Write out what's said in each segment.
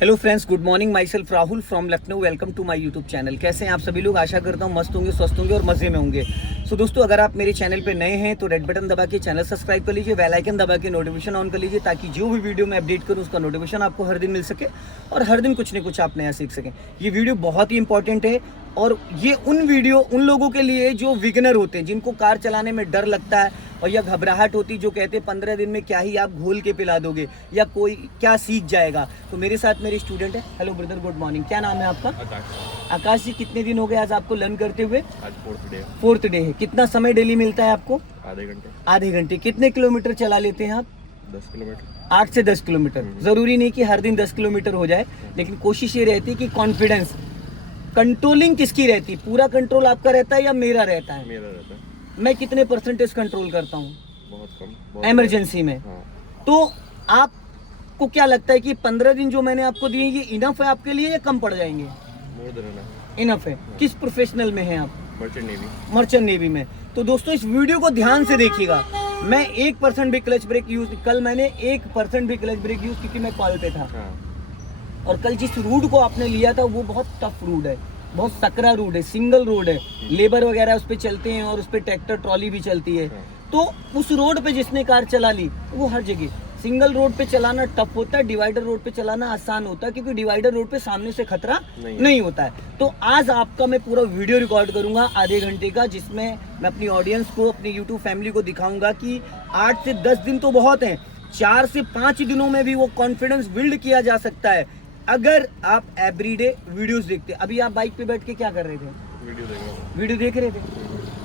Hello friends, good morning. Myself Rahul from Lucknow. Welcome to my YouTube channel. कैसे हैं आप सभी लोग? आशा करता हूँ मस्त होंगे, स्वस्थ होंगे और मज़े में होंगे। सो दोस्तों, अगर आप मेरे चैनल पे नए हैं तो रेड बटन दबा के चैनल सब्सक्राइब कर लीजिए, बेल आइकन दबा के नोटिफिकेशन ऑन कर लीजिए, ताकि जो भी वीडियो मैं अपडेट करूँ उसका नोटिफिकेशन आपको हर दिन मिल सके और हर दिन कुछ न कुछ आप नया सीख सकें। ये वीडियो बहुत ही इंपॉर्टेंट है और ये उन लोगों के लिए जो बिगिनर होते हैं, जिनको कार चलाने में डर लगता है और या घबराहट होती, जो कहते हैं 15 दिन में क्या ही आप घोल के पिला दोगे या कोई क्या सीख जाएगा। तो मेरे साथ मेरे स्टूडेंट है। Hello brother, good morning. क्या नाम है आपका? आकाश जी। कितने दिन हो गए आज आपको लर्न करते हुए? आज फोर्थ डे है। कितना समय डेली मिलता है आपको? आधे घंटे। कितने किलोमीटर चला लेते हैं आप? 10 किलोमीटर। 8 से 10 किलोमीटर। जरूरी नहीं कि हर दिन 10 किलोमीटर हो जाए, लेकिन कोशिश ये रहती है कि कॉन्फिडेंस, कंट्रोलिंग किसकी रहती है? पूरा कंट्रोल आपका रहता है या मेरा रहता है? मेरा रहता है। मैं कितने परसेंटेज कंट्रोल करता हूँ? बहुत कम। इमरजेंसी में। हाँ। तो आपको क्या लगता है कि 15 दिन जो मैंने आपको दिए ये इनफ है आपके लिए या कम पड़ जाएंगे? मोर देन इनफ है। किस प्रोफेशनल में हैं आप? मर्चेंट नेवी में। तो दोस्तों, इस वीडियो को ध्यान से देखिएगा। मैं 1% भी क्लच ब्रेक यूज, कल मैंने 1% भी क्लच ब्रेक यूज, क्योंकि मैं कॉल पे था। हाँ। और कल जिस रूट को आपने लिया था वो बहुत टफ रूट है, बहुत सकरा रोड है, सिंगल रोड है, लेबर वगैरह उस पर चलते हैं और उस पर ट्रैक्टर ट्रॉली भी चलती है। तो उस रोड पे जिसने कार चला ली, वो हर जगह सिंगल रोड पे चलाना टफ होता है, डिवाइडर रोड पे चलाना आसान होता है, क्योंकि डिवाइडर रोड पे सामने से खतरा नहीं होता है। तो आज आपका मैं पूरा वीडियो रिकॉर्ड करूंगा आधे घंटे का, जिसमें मैं अपनी ऑडियंस को, अपनी यूट्यूब फैमिली को दिखाऊंगा कि 8 से 10 दिन तो बहुत हैं, 4 से 5 दिनों में भी वो कॉन्फिडेंस बिल्ड किया जा सकता है अगर आप एवरीडे वीडियोस देखते। अभी आप बाइक पे बैठ के क्या कर रहे थे? वीडियो देख रहे थे।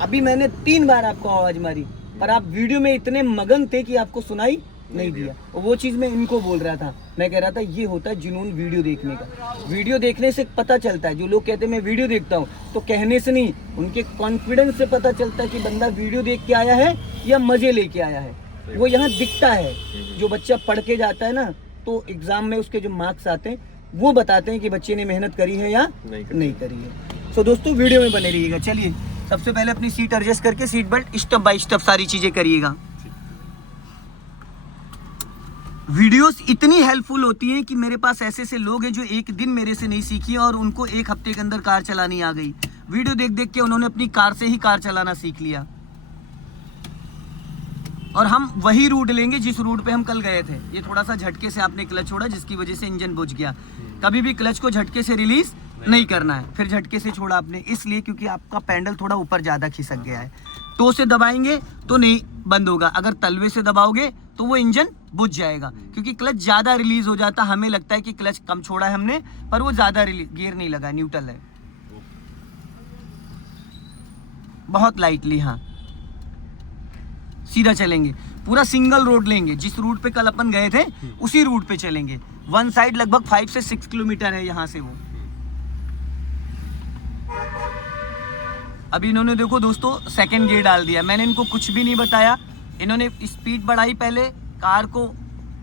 अभी मैंने 3 बार आपको आवाज मारी, पर आप वीडियो में इतने मगन थे कि आपको सुनाई नहीं दिया। और वो चीज मैं इनको बोल रहा था, मैं कह रहा था ये होता है जुनून वीडियो देखने का। वीडियो देखने से पता चलता है, जो लोग कहते हैं मैं वीडियो देखता हूँ, तो कहने से नहीं, उनके कॉन्फिडेंस से पता चलता है कि बंदा वीडियो देख के आया है या मजे लेके आया है। वो यहाँ दिखता है। जो बच्चा पढ़ के जाता है ना, तो एग्जाम में उसके जो मार्क्स आते हैं वो बताते हैं कि बच्चे ने मेहनत करी है या नहीं करी है। सो दोस्तों, वीडियो में बने रहिएगा। चलिए, सबसे पहले अपनी सीट एडजस्ट करके seat belt step by step सारी चीजें करिएगा। वीडियोस इतनी हेल्पफुल होती हैं कि मेरे पास ऐसे ऐसे लोग हैं जो एक दिन मेरे से नहीं सीखी और उनको 1 हफ्ते के अंदर कार चलानी आ गई। वीडियो देख देख के उन्होंने अपनी कार से ही कार चलाना सीख लिया। और हम वही रूट लेंगे जिस रूट पे हम कल गए थे। ये थोड़ा सा झटके से आपने क्लच छोड़ा, जिसकी वजह से इंजन बुझ गया। कभी भी क्लच को झटके से रिलीज नहीं करना है। फिर झटके से छोड़ा आपने इसलिए क्योंकि आपका पैडल थोड़ा ऊपर ज्यादा खिसक गया है। तो से दबाएंगे तो नहीं बंद होगा, अगर तलवे से दबाओगे तो वो इंजन बुझ जाएगा, क्योंकि क्लच ज्यादा रिलीज हो जाता। हमें लगता है कि क्लच कम छोड़ा है हमने, पर वो ज्यादा गियर नहीं लगा, न्यूट्रल है। बहुत लाइटली, हाँ, सीधा चलेंगे। पूरा सिंगल रोड लेंगे, जिस रूट पे कल अपन गए थे उसी रूट पे चलेंगे। वन साइड लगभग 5 से 6 किलोमीटर है यहाँ से वो। अभी इन्होंने देखो दोस्तों सेकंड गियर डाल दिया, मैंने इनको कुछ भी नहीं बताया। इन्होंने स्पीड बढ़ाई, पहले कार को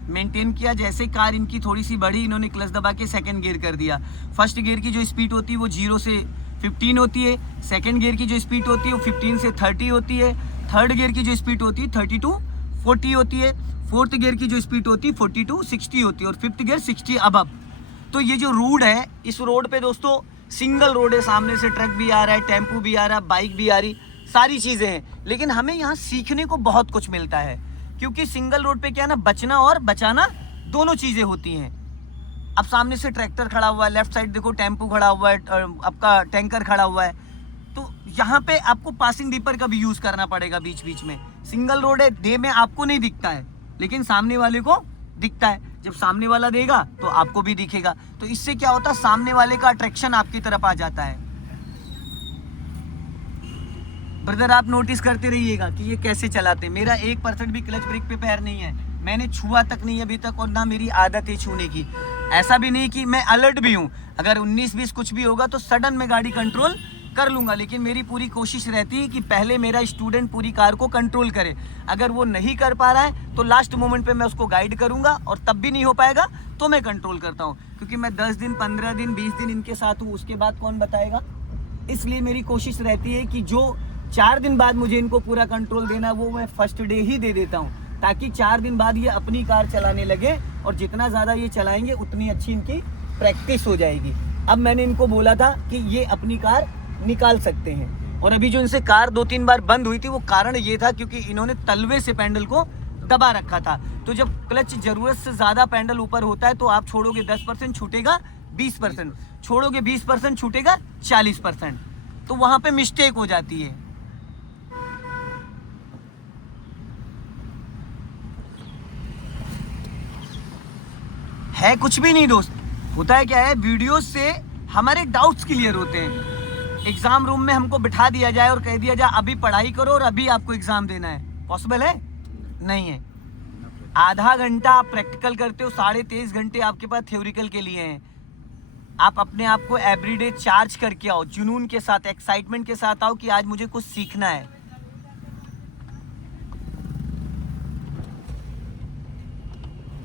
मेंटेन किया, जैसे कार इनकी थोड़ी सी बढ़ी इन्होंने क्लच दबा के सेकंड गियर कर दिया। फर्स्ट गियर की जो स्पीड होती है वो 0 से 15 होती है, सेकंड गियर की जो स्पीड होती है वो 15 से 30 होती है, थर्ड गियर की जो स्पीड होती है 30 to 40 होती है, फोर्थ गियर की जो स्पीड होती है 40 to 60 होती है, और फिफ्थ गियर 60 अबव। तो ये जो रोड है, इस रोड पे दोस्तों सिंगल रोड है, सामने से ट्रक भी आ रहा है, टेम्पो भी आ रहा है, बाइक भी आ रही, सारी चीज़ें हैं। लेकिन हमें यहाँ सीखने को बहुत कुछ मिलता है, क्योंकि सिंगल रोड पे क्या है ना, बचना और बचाना दोनों चीज़ें होती हैं। अब सामने से ट्रैक्टर खड़ा हुआ है, लेफ्ट साइड देखो टेम्पो खड़ा हुआ है, आपका टैंकर खड़ा हुआ है, तो यहाँ पे आपको पासिंग दीपर का भी यूज करना पड़ेगा बीच बीच में। सिंगल रोड है, डे में आपको नहीं दिखता है, लेकिन सामने वाले को दिखता है। जब सामने वाला देगा तो आपको भी दिखेगा, तो इससे क्या होता है, सामने वाले का अट्रैक्शन आपकी तरफ आ जाता है। ब्रदर, आप नोटिस करते रहिएगा कि ये कैसे चलाते हैं। मेरा 1% भी क्लच ब्रेक पे पैर नहीं है, मैंने छुआ तक नहीं अभी तक, और ना मेरी आदत है छूने की। ऐसा भी नहीं कि मैं अलर्ट भी हूँ, अगर 19-20 कुछ भी होगा तो सडन में गाड़ी कंट्रोल कर लूंगा, लेकिन मेरी पूरी कोशिश रहती है कि पहले मेरा स्टूडेंट पूरी कार को कंट्रोल करे। अगर वो नहीं कर पा रहा है तो लास्ट मोमेंट पे मैं उसको गाइड करूंगा, और तब भी नहीं हो पाएगा तो मैं कंट्रोल करता हूँ, क्योंकि मैं 10 दिन 15 दिन 20 दिन इनके साथ हूँ, उसके बाद कौन बताएगा। इसलिए मेरी कोशिश रहती है कि जो 4 दिन बाद मुझे इनको पूरा कंट्रोल देना, वो मैं फर्स्ट डे ही दे देता हूँ, ताकि 4 दिन बाद ये अपनी कार चलाने लगे, और जितना ज़्यादा ये चलाएंगे उतनी अच्छी इनकी प्रैक्टिस हो जाएगी। अब मैंने इनको बोला था कि ये अपनी कार निकाल सकते हैं, और अभी जो इनसे कार 2-3 बार बंद हुई थी वो कारण ये था क्योंकि इन्होंने तलवे से पैडल को दबा रखा था। तो जब क्लच जरूरत से ज़्यादा पैडल ऊपर होता है तो आप छोड़ोगे 10% छूटेगा 20%, छोड़ोगे 20% छूटेगा 40%, तो वहाँ पे मिस्टेक हो जाती है कुछ भी नहीं दोस्त। होता है क्या है, वीडियोस से हमारे डाउट्स क्लियर होते हैं। एग्जाम रूम में हमको बिठा दिया जाए और कह दिया जाए अभी पढ़ाई करो और अभी आपको एग्जाम देना है, पॉसिबल है? नहीं है। आधा घंटा आप प्रैक्टिकल करते हो, 23.5 घंटे आपके पास थ्योरिकल के लिए हैं। आप अपने आप को एवरीडे चार्ज करके आओ, जुनून के साथ, एक्साइटमेंट के साथ आओ कि आज मुझे कुछ सीखना है।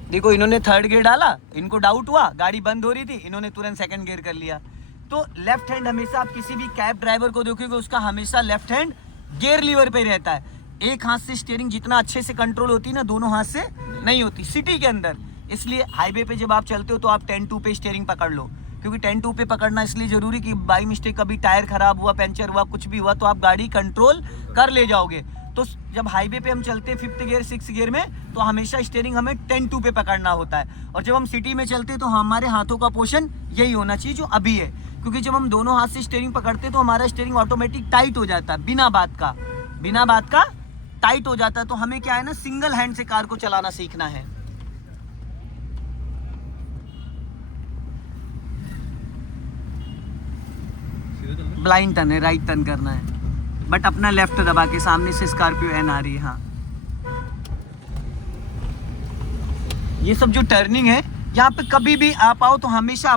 देखो इन्होंने 3rd गियर डाला, इनको डाउट हुआ, गाड़ी बंद हो रही थी, इन्होंने तुरंत 2nd गियर कर लिया। तो लेफ्ट हैंड हमेशा, आप किसी भी कैब ड्राइवर को देखोगे उसका हमेशा लेफ्ट हैंड गियर लीवर पे रहता है। एक हाथ से स्टीयरिंग जितना अच्छे से कंट्रोल होती है ना, दोनों हाथ से नहीं होती सिटी के अंदर। इसलिए हाईवे पे जब आप चलते हो तो आप 10-2 पे स्टीयरिंग पकड़ लो, क्योंकि 10-2 पे पकड़ना इसलिए जरूरी कि बाई मिस्टेक कभी टायर खराब हुआ, पंचर हुआ, कुछ भी हुआ तो आप गाड़ी कंट्रोल कर ले जाओगे। तो जब हाईवे पे हम चलते हैं 5th गियर 6th गियर में, तो हमेशा स्टीयरिंग हमें 10-2 पे पकड़ना होता है। और जब हम सिटी में चलते हैं तो हमारे हाथों का पोर्शन यही होना चाहिए जो अभी है, क्योंकि जब हम दोनों हाथ से स्टीयरिंग पकड़ते हैं तो हमारा स्टीयरिंग ऑटोमेटिक टाइट हो जाता है, बिना बात का टाइट हो जाता है। तो हमें क्या है ना, सिंगल हैंड से कार को चलाना सीखना है। ब्लाइंड टर्न है, राइट टर्न करना है, बट अपना लेफ्ट दबा के। सामने से स्कॉर्पियो एन आ रही है। हाँ, ये सब जो टर्निंग है यहाँ पे कभी भी आप आओ तो हमेशा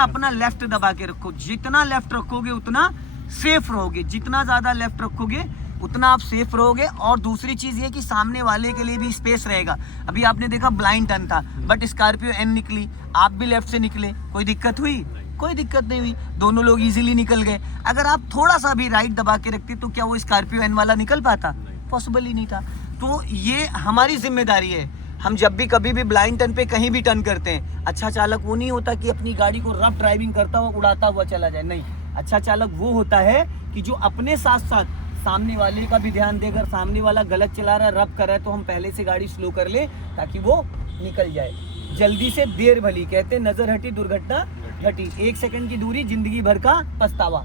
अपना लेफ्ट दबा के रखो। जितना लेफ्ट रखोगे उतना सेफ रहोगे, जितना ज्यादा लेफ्ट रखोगे उतना आप सेफ रहोगे। और दूसरी चीज ये कि सामने वाले के लिए भी स्पेस रहेगा। अभी आपने देखा ब्लाइंड टर्न था, बट स्कॉर्पियो एन निकली, आप भी लेफ्ट से निकले, कोई दिक्कत हुई? कोई दिक्कत नहीं हुई, दोनों लोग इजीली निकल गए। अगर आप थोड़ा सा भी राइट दबा के रखते तो क्या वो स्कॉर्पियो एन वाला निकल पाता? पॉसिबल ही नहीं था। तो ये हमारी जिम्मेदारी है। हम जब भी कभी भी ब्लाइंड टर्न पे कहीं भी टर्न करते हैं, अच्छा चालक वो नहीं होता कि अपनी गाड़ी को रफ ड्राइविंग करता हुआ उड़ाता हुआ चला जाए, नहीं। अच्छा चालक वो होता है कि जो अपने साथ साथ सामने वाले का भी ध्यान देकर, सामने वाला गलत चला रहा है, रफ कर रहा है, तो हम पहले से गाड़ी स्लो कर ले ताकि वो निकल जाए। जल्दी से देर भली, कहते हैं नजर हटी दुर्घटना घटी। 1 सेकंड की दूरी जिंदगी भर का पछतावा।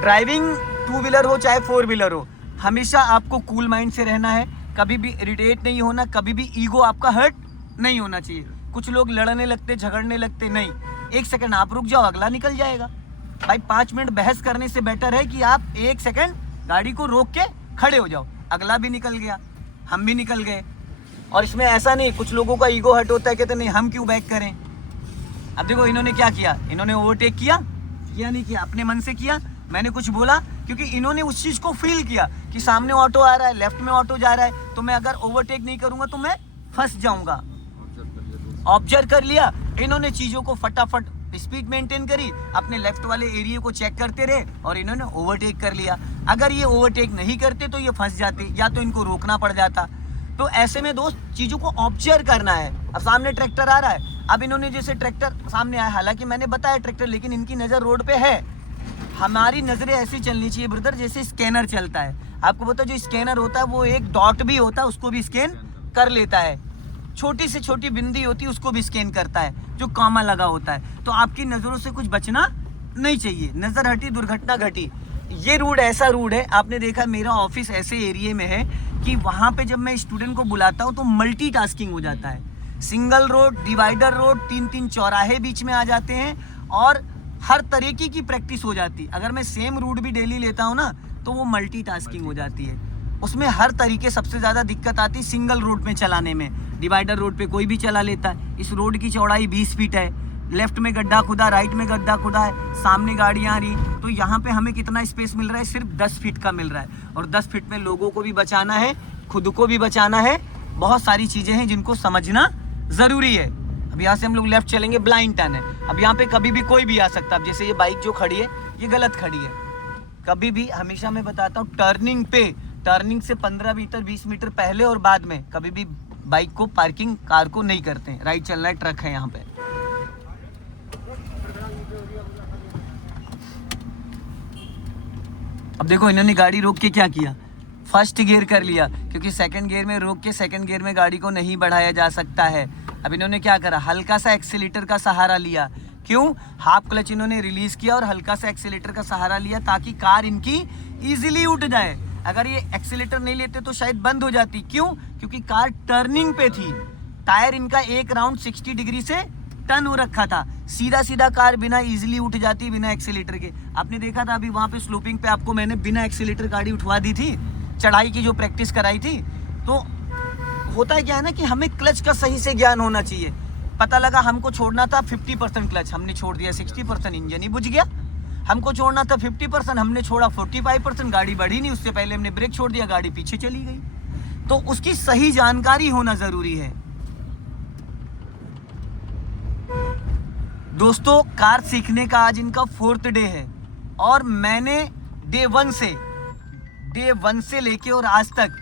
ड्राइविंग 2 व्हीलर हो चाहे 4 व्हीलर हो, हमेशा आपको कूल माइंड से रहना है, कभी भी इरिटेट नहीं होना, कभी भी ईगो आपका हर्ट नहीं होना चाहिए। कुछ लोग लड़ने लगते, झगड़ने लगते, नहीं। 1 सेकंड आप रुक जाओ, अगला निकल जाएगा। भाई 5 मिनट बहस करने से बेटर है कि आप 1 सेकंड गाड़ी को रोक के खड़े हो जाओ, अगला भी निकल गया, हम भी निकल गए। और इसमें ऐसा नहीं, कुछ लोगों का ईगो हर्ट होता है, कहते नहीं हम क्यों बैक करें। अब देखो इन्होंने क्या किया, इन्होंने ओवरटेक किया नहीं किया, अपने मन से किया। मैंने कुछ बोला क्योंकि इन्होंने उस चीज को फील किया कि सामने ऑटो आ रहा है, लेफ्ट में ऑटो जा रहा है, तो मैं अगर ओवरटेक नहीं करूंगा तो मैं फंस जाऊंगा। ऑब्जर्व कर लिया इन्होंने, चीजों को फटाफट स्पीड मेंटेन करी, अपने लेफ्ट वाले एरिया को चेक करते रहे और इन्होंने ओवरटेक कर लिया। अगर ये ओवरटेक नहीं करते तो ये फंस जाते, या तो इनको रोकना पड़ जाता। तो ऐसे में दोस्त चीजों को ऑब्जर्व करना है। अब सामने ट्रैक्टर आ रहा है, अब इन्होंने जैसे ट्रैक्टर सामने आया, हालांकि मैंने बताया ट्रैक्टर, लेकिन इनकी नजर रोड पे है। हमारी नजरें ऐसी चलनी चाहिए ब्रदर जैसे स्कैनर चलता है। आपको पता है जो स्कैनर होता है वो एक डॉट भी होता है, उसको भी स्कैन कर लेता है। छोटी से छोटी बिंदी होती है उसको भी स्कैन करता है, जो कॉमा लगा होता है। तो आपकी नजरों से कुछ बचना नहीं चाहिए। नजर हटी दुर्घटना घटी। ये रोड ऐसा रोड है, आपने देखा मेरा ऑफिस ऐसे एरिया में है कि वहाँ पे जब मैं स्टूडेंट को बुलाता हूँ तो मल्टीटास्किंग हो जाता है। सिंगल रोड, डिवाइडर रोड, 3-3 चौराहे बीच में आ जाते हैं और हर तरीके की प्रैक्टिस हो जाती है। अगर मैं सेम रूट भी डेली लेता हूँ ना तो वो मल्टीटास्किंग हो जाती है। उसमें हर तरीके, सबसे ज़्यादा दिक्कत आती है सिंगल रोड में चलाने में। डिवाइडर रोड पे कोई भी चला लेता है। इस रोड की चौड़ाई 20 फीट है, लेफ्ट में गड्ढा खुदा, राइट में गड्ढा खुदा है, सामने गाड़ियाँ आ रही, तो यहाँ पे हमें कितना स्पेस मिल रहा है? सिर्फ 10 फीट का मिल रहा है। और 10 फीट में लोगों को भी बचाना है, खुद को भी बचाना है, बहुत सारी चीज़ें हैं जिनको समझना ज़रूरी है। अब यहाँ से हम लोग लेफ्ट चलेंगे, ब्लाइंड टर्न है। अब यहाँ पे कभी भी कोई भी आ सकता है। अब जैसे ये बाइक जो खड़ी है ये गलत खड़ी है। कभी भी, हमेशा मैं बताता हूँ, टर्निंग से 15 मीटर 20 मीटर पहले और बाद में कभी भी बाइक को पार्किंग कार को नहीं करते हैं। राइट चल रहा है, ट्रक है यहाँ पे। अब देखो इन्होंने गाड़ी रोक के क्या किया, फर्स्ट गियर कर लिया, क्योंकि सेकंड गियर में रोक के सेकंड गियर में गाड़ी को नहीं बढ़ाया जा सकता है। अब इन्होंने क्या करा, हल्का सा एक्सीलेटर का सहारा लिया। क्यों? हाफ क्लच इन्होंने रिलीज किया और हल्का सा एक्सीलेटर का सहारा लिया ताकि कार इनकी इजीली उठ जाए। अगर ये एक्सीलेटर नहीं लेते तो शायद बंद हो जाती। क्यों? क्योंकि कार टर्निंग पे थी, टायर इनका एक राउंड 60 डिग्री से टर्न हो रखा था। सीधा सीधा कार बिना इजीली उठ जाती बिना एक्सीलेटर के। आपने देखा था अभी वहाँ पे स्लोपिंग पे आपको मैंने बिना एक्सीलेटर गाड़ी उठवा दी थी, चढ़ाई की जो प्रैक्टिस कराई थी। तो होता है क्या है ना कि हमें क्लच का सही से ज्ञान होना चाहिए। पता लगा हमको छोड़ना था 50% क्लच, हमने छोड़ दिया 60%, इंजन ही बुझ गया। हमको छोड़ना था 50%, हमने छोड़ा 45%, गाड़ी बढ़ी नहीं, उससे पहले हमने ब्रेक छोड़ दिया, गाड़ी पीछे चली गई। तो उसकी सही जानकारी होना जरूरी है। दोस्तों कार सीखने का आज इनका 4th डे है और मैंने डे 1 से लेके और आज तक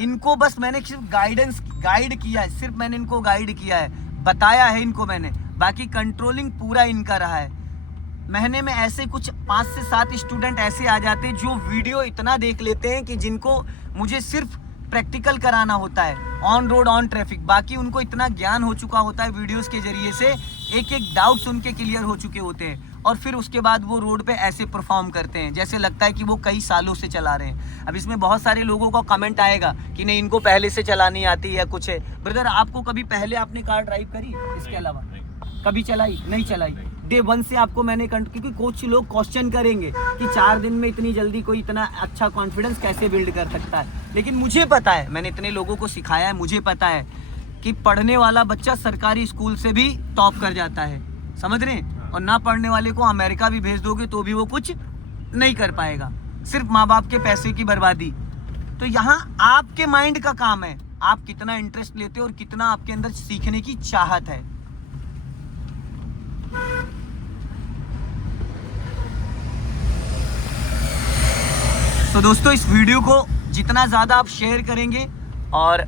इनको बस मैंने सिर्फ गाइड किया है, सिर्फ मैंने इनको गाइड किया है, बताया है इनको मैंने, बाकी कंट्रोलिंग पूरा इनका रहा है। महीने में ऐसे कुछ 5 से 7 स्टूडेंट ऐसे आ जाते हैं जो वीडियो इतना देख लेते हैं कि जिनको मुझे सिर्फ प्रैक्टिकल कराना होता है, ऑन रोड ऑन ट्रैफिक। बाकी उनको इतना ज्ञान हो चुका होता है वीडियोस के जरिए से, एक एक डाउट्स उनके क्लियर हो चुके होते हैं और फिर उसके बाद वो रोड पे ऐसे परफॉर्म करते हैं जैसे लगता है कि वो कई सालों से चला रहे हैं। अब इसमें बहुत सारे लोगों का कमेंट आएगा कि नहीं इनको पहले से चलानी आती है कुछ है। ब्रदर आपको कभी पहले आपने कार ड्राइव करी इसके अलावा? कभी चलाई? नहीं चलाई। डे 1 से आपको मैंने क्योंकि कुछ लोग क्वेश्चन करेंगे कि 4 दिन में इतनी जल्दी कोई इतना अच्छा कॉन्फिडेंस कैसे बिल्ड कर सकता है, लेकिन मुझे पता है, मैंने इतने लोगों को सिखाया है, मुझे पता है कि पढ़ने वाला बच्चा सरकारी स्कूल से भी टॉप कर जाता है, समझ रहे हैं? और ना पढ़ने वाले को अमेरिका भी भेज दोगे तो भी वो कुछ नहीं कर पाएगा, सिर्फ माँ बाप के पैसे की बर्बादी। तो यहाँ आपके माइंड का काम है, आप कितना इंटरेस्ट लेते हो और कितना आपके अंदर सीखने की चाहत है। तो दोस्तों इस वीडियो को जितना ज़्यादा आप शेयर करेंगे और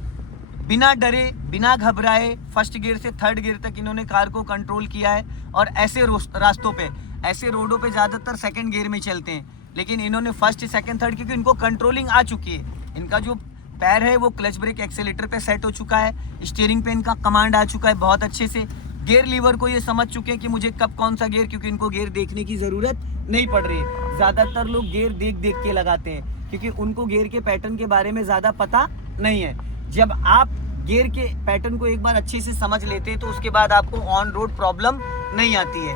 बिना डरे बिना घबराए फर्स्ट गियर से 3rd गियर तक इन्होंने कार को कंट्रोल किया है। और ऐसे रास्तों पे, ऐसे रोडों पे ज़्यादातर 2nd गियर में चलते हैं, लेकिन इन्होंने 1st 2nd 3rd क्योंकि इनको कंट्रोलिंग आ चुकी है। इनका जो पैर है वो क्लच ब्रेक एक्सेलेटर पे सेट हो चुका है, स्टीयरिंग पे इनका कमांड आ चुका है बहुत अच्छे से। गियर लीवर को ये समझ चुके हैं कि मुझे कब कौन सा गियर, क्योंकि इनको गियर देखने की ज़रूरत नहीं पड़ रही है। ज़्यादातर लोग गियर देख के लगाते हैं क्योंकि उनको गियर के पैटर्न के बारे में ज़्यादा पता नहीं है। जब आप गियर के पैटर्न को एक बार अच्छे से समझ लेते हैं तो उसके बाद आपको ऑन रोड प्रॉब्लम नहीं आती है।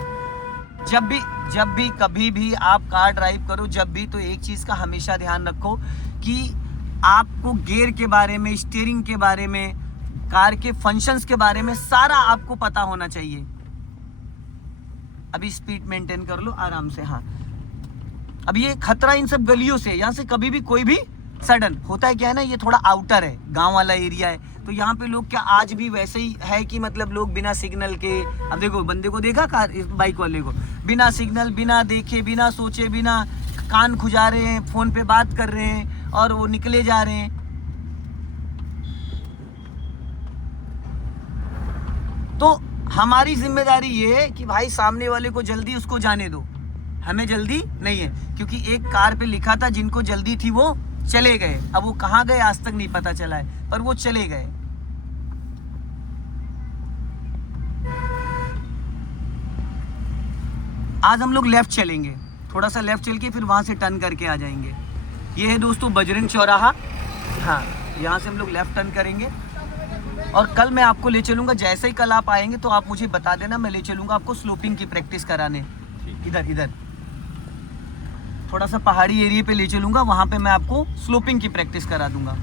जब भी कभी भी आप कार ड्राइव करो, जब भी, तो एक चीज़ का हमेशा ध्यान रखो कि आपको गियर के बारे में, स्टीयरिंग के बारे में, कार के फंक्शंस के बारे में सारा आपको पता होना चाहिए। अभी स्पीड मेंटेन कर लो आराम से। हाँ, अब ये खतरा इन सब गलियों से, यहाँ से कभी भी कोई भी सडन होता है, क्या है ना, ये थोड़ा आउटर है, गांव वाला एरिया है, तो यहाँ पे लोग क्या आज भी वैसे ही है कि मतलब लोग बिना सिग्नल के, अब देखो बंदे को देखा कार, इस बाइक वाले को, बिना सिग्नल, बिना देखे, बिना सोचे, बिना कान खुजा रहे हैं, फोन पे बात कर रहे हैं और वो निकले जा रहे हैं। तो हमारी जिम्मेदारी ये है कि भाई सामने वाले को जल्दी उसको जाने दो, हमें जल्दी नहीं है। क्योंकि एक कार पे लिखा था जिनको जल्दी थी वो चले गए, अब वो कहाँ गए आज तक नहीं पता चला है, पर वो चले गए। आज हम लोग लेफ्ट चलेंगे, थोड़ा सा लेफ्ट चल के फिर वहां से टर्न करके आ जाएंगे। ये है दोस्तों बजरंग चौराहा। हाँ, यहाँ से हम लोग लेफ्ट टर्न करेंगे और कल मैं आपको ले चलूँगा। जैसे ही कल आप आएंगे तो आप मुझे बता देना, मैं ले चलूँगा आपको स्लोपिंग की प्रैक्टिस कराने। इधर थोड़ा सा पहाड़ी एरिया पे ले चलूँगा, वहाँ पे मैं आपको स्लोपिंग की प्रैक्टिस करा दूँगा।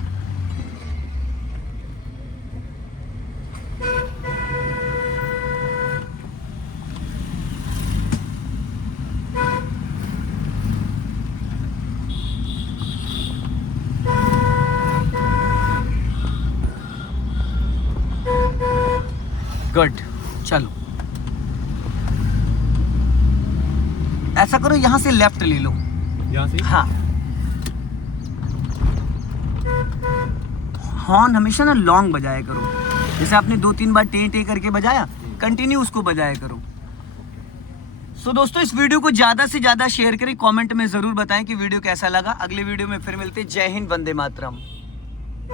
गुड, चलो ऐसा करो, यहाँ से लेफ्ट ले लो। यहाँ से? हाँ हॉर्न हमेशा ना लॉन्ग बजाया करो, जैसे आपने 2-3 बार टे टे करके बजाया, कंटिन्यू उसको बजाया करो। सो दोस्तों इस वीडियो को ज़्यादा से ज़्यादा शेयर करें, कमेंट में ज़रूर बताएं कि वीडियो कैसा लगा। अगले वीडियो में फिर मिलते हैं। जय हिंद, वंदे मातरम।